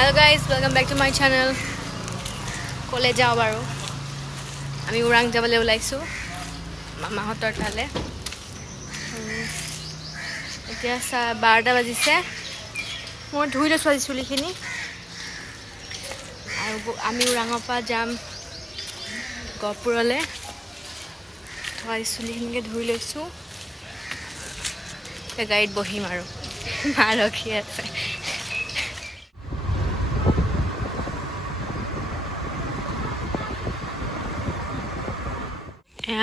Hello guys, welcome back to my channel. Kole jao baro. Ami urang jabale ulaisu. Mama hotor tale. Etia sa 12টা bajise. Mor dhui lo swali chuli khini. Aru ami urangor pa jam Gopurale. Thoi chuli khini ke dhui loisu. Te guide bohim aru. Ma rakhi ase.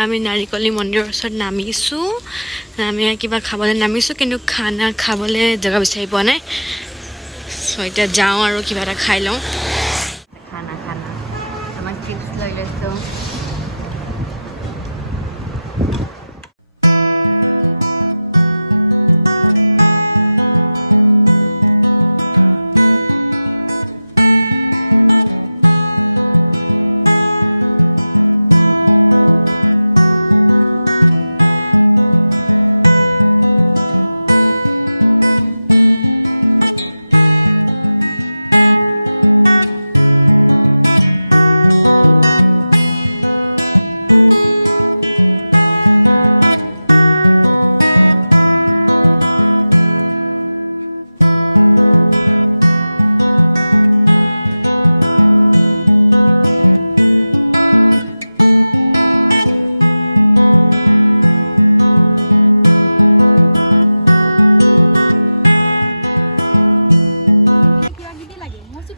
আমি নাৰিকলি মন্দিৰৰ ওচৰত নামিছো আমি কিবা খাবলৈ নামিছো কিন্তু খানা খাবলৈ জায়গা বিচাৰি পোৱা নাই সো এটা যাও আৰু কিবা এটা খাই লওঁ খানা আমাৰ চিপছ লৈ লৈছো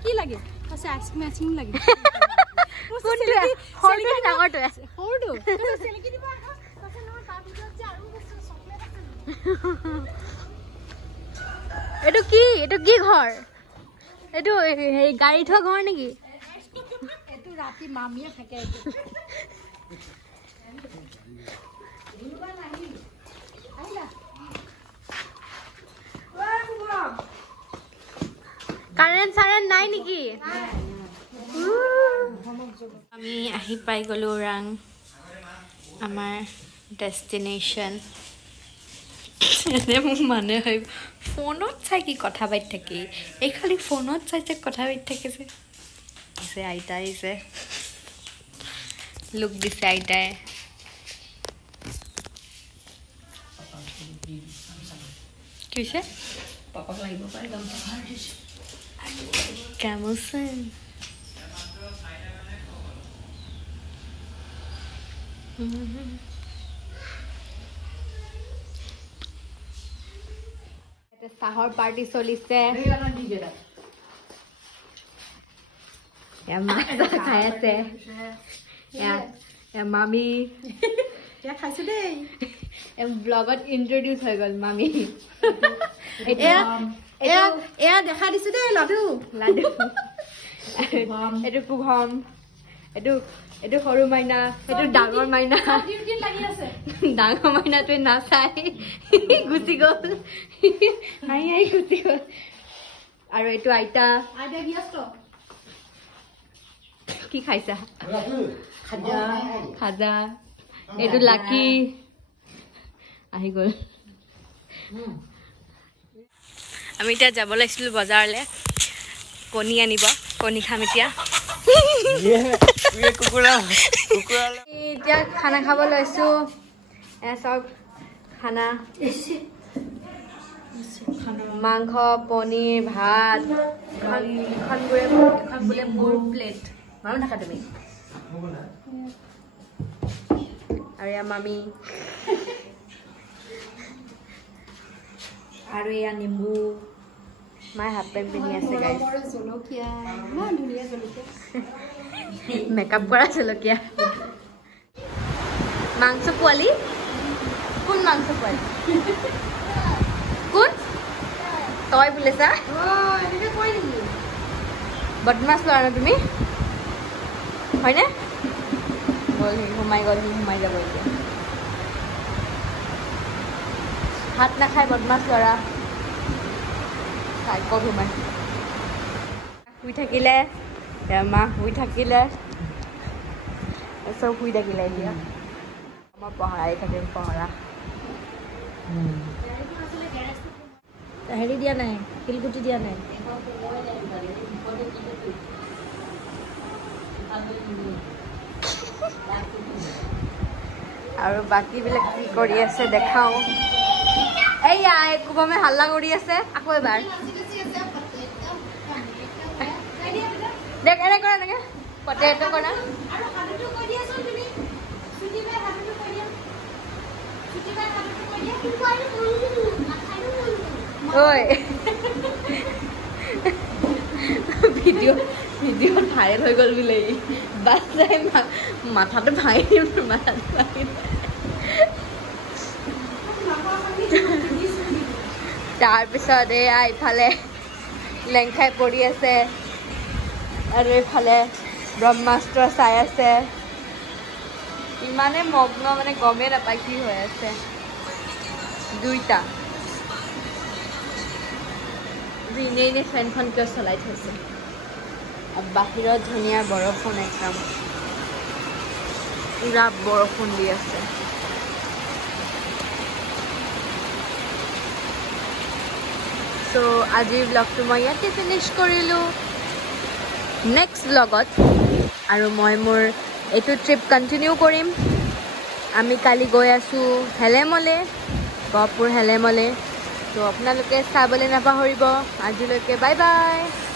কি লাগে আছে আইসক্ৰিম আইসক্ৰিম লাগে কোনটো হলটো ডাঙৰটো আছে হলটো সেলকি দিবা আছে ন তাৰ ভিতৰত যে আৰু চকলেট আছে এটো কি ঘৰ এটো এই গাড়ী থোৱা ঘৰ নেকি এটো ৰাতি মামিয়ে থাকে এটো দিবা নাই আইলা কারেন্ট সারেন নাই নেকি আমি আহি পাই গলো রাং আমার ডেস্টিনেশন এনে মানে হয় ফোনত চাই কি কথা পাই থাকি এই খালি ফোনত চাই কথা পাই থাকে যে আইতা আইছে লুক দিছে আইতাই কি হৈছে পাপাক লাগিব পাই গামছা ভাৰ দিছে Camusen. Sahor party solise. Ya masa kaya se. Ya mami. Ya khaise dei. Em vlogot introduce hoy gol mami. এয়া দেখা দিছে দে লাডু এটো কুভম এটো সৰু মাইনা এটো ডাঙৰ মাইনা ডাঙৰ মাইনাটোৱে নাচাই গুচি গ'ল হাই গুচি গ'ল আৰু এটো আইতা ব্যস্ত কি খাইছা খাজা এটো লাকি আহি গ'ল আমি এতিয়া যাব লাগিছিল বজাৰলে কণী আনিব কণী খাম এতিয়া এতিয়া খানা খাব লৈছো সব খানা মাংস পনীৰ ভাত এখন বোলে মোৰ প্লেট মানুহ থাকা তুমি আৰু এয়া মামি আৰু এয়া নিম্বু মাই হাফ পেন্ট পিন্ধি আছে গাইস জলকীয়া ইমান ধুনীয়া জলকীয়া মেকআপ কৰা জলকীয়া মাংস পোৱালি কোন মাংস পোৱালি কোন তই বুলেছা এনেকে কই নেকি বদমাছ ল'ৰা না তুমি হয়নে বল ঘুমাই যাব এতিয়া ভাত নাখাই বদমাছ ল'ৰা চাই ক'ত ঘুমাই শুই থাকিলে মা শুই থাকিলে চব শুই থাকিলে এতিয়া আমাৰ পহৰাই থাকিম পহৰা হেৰি দিয়া নাই শিলগুটি দিয়া নাই আৰু বাকীবিলাক কি কৰি আছে দেখাওঁ এইয়া কুবমে হাল্লা কৰি আছে আকৌ এবাৰ দেখ এনে কৰা এনেকে পটেটো কৰা ঐ ভিডিঅ' ভাইৰেল হৈ গ'ল বোলে বাছ যাই মাথাটো ভাঙি দিম মাথাটো ভাঙি তাৰপিছত এয়া ইফালে লেংখাই পৰি আছে আৰু এইফালে ব্ৰহ্মাস্ত্ৰ চাই আছে ইমানে মগ্ন মানে গমেই নাপায় কি হৈ আছে দুইটা এনেই ফেনখন কিয় চলাই থৈছে বাহিৰত ধুনীয়া বৰষুণ একদম পুৰা বৰষুণ দি আছে চ' আজিৰ ব্লগটো মই ইয়াতে ফিনিছ কৰিলোঁ নেক্সট ব্লগত আৰু মই মোৰ এইটো ট্ৰিপ কণ্টিনিউ কৰিম আমি কালি গৈ আছোঁ হেলেমলে গহপুৰ হেলেমলে ত' আপোনালোকে চাবলৈ নাপাহৰিব আজিলৈকে বাই বাই